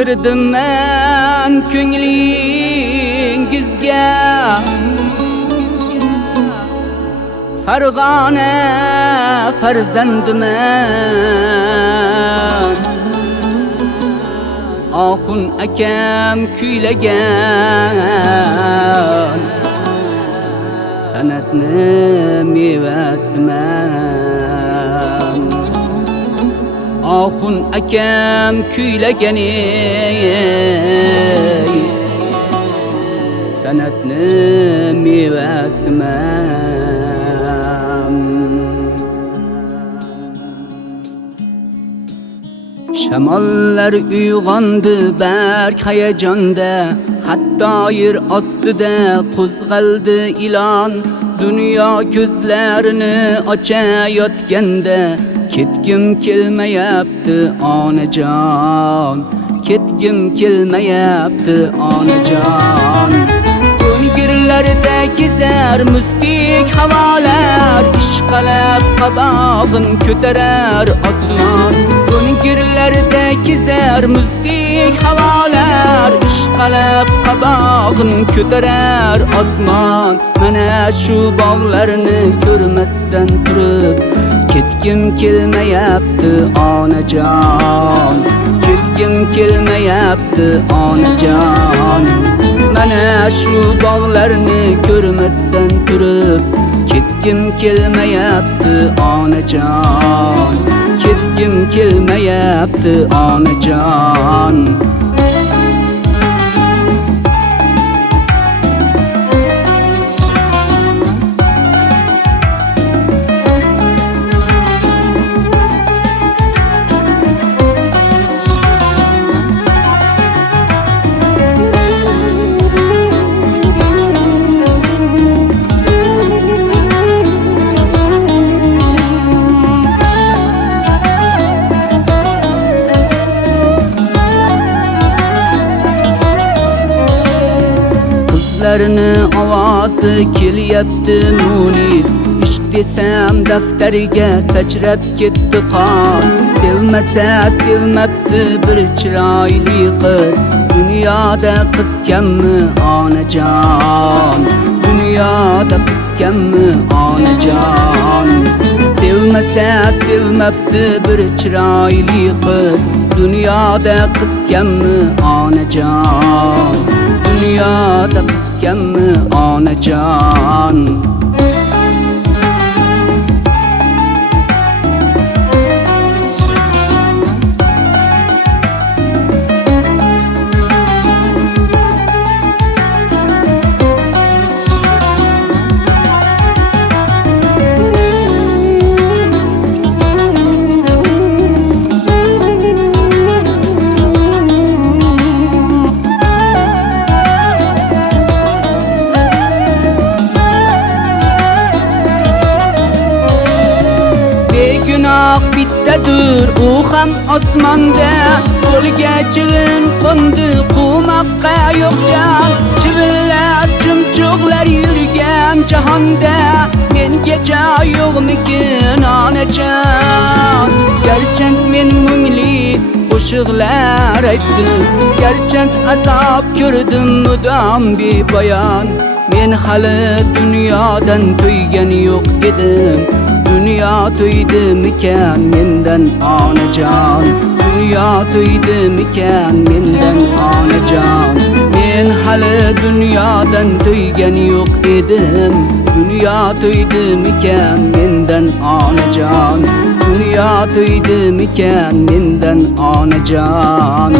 kirdim men ko'nglingizga Farg'ona farzandiman Oxun akam kuylagan san'atni mevasiman Oxun akam kuylagan san'atni mevasiman Shamollar uyg'ondi berk hayajonda hatto yer ostida qo'zg'aldi ilon dunyo ko'zlarini ochayotganda ketgim kelmayapti onajon ketgim kelmayapti onajon Ko'ngillarda kezar mustik havolar ishqalab qabog'in ko'tarar osmon Ko'ngillarda kezar mustik havolar ishqalab qabog'in ko'tarar osmon Mana shu bog'larni ko'rmasdan turib ketgim kelmayapti onajon ketgim kelmayapti onajon Mana shu bog'larni ko'rmasdan turib ketgim kelmayapti onajon ketgim kelmayapti onajon Qizlarni ovozi kelyapti munis Ishq desam daftariga sachrab ketdi qon Sevmasa sevmabdi bir chiroyli qiz Dunyoda qiz kammi onajon Dunyoda qiz kammi onajon Sevmasa sevmabdi bir chiroyli qiz Dunyoda qiz kammi onajon Dunyoda qiz kammi onajon Gunoh bittadir u ham osmonda Qo'lga chivin qo'ndi qumoqqa yo'q jon Chivinlar chumchuqlar yurgan jahonda Menga joy yo'qmikin onajon Garchi men mungli qo'shiqlar aytdim Garchi azob ko'rdim mudom bepoyon Men hali dunyodan to'ygan yo'q edim Dünya to'ydimikan mendan onajon Dünya to'ydimikan mendan onajon Men hali dunyodan to'ygan yo'q edim Dünya to'ydimikan mendan onajon Dünya to'ydimikan mendan onajon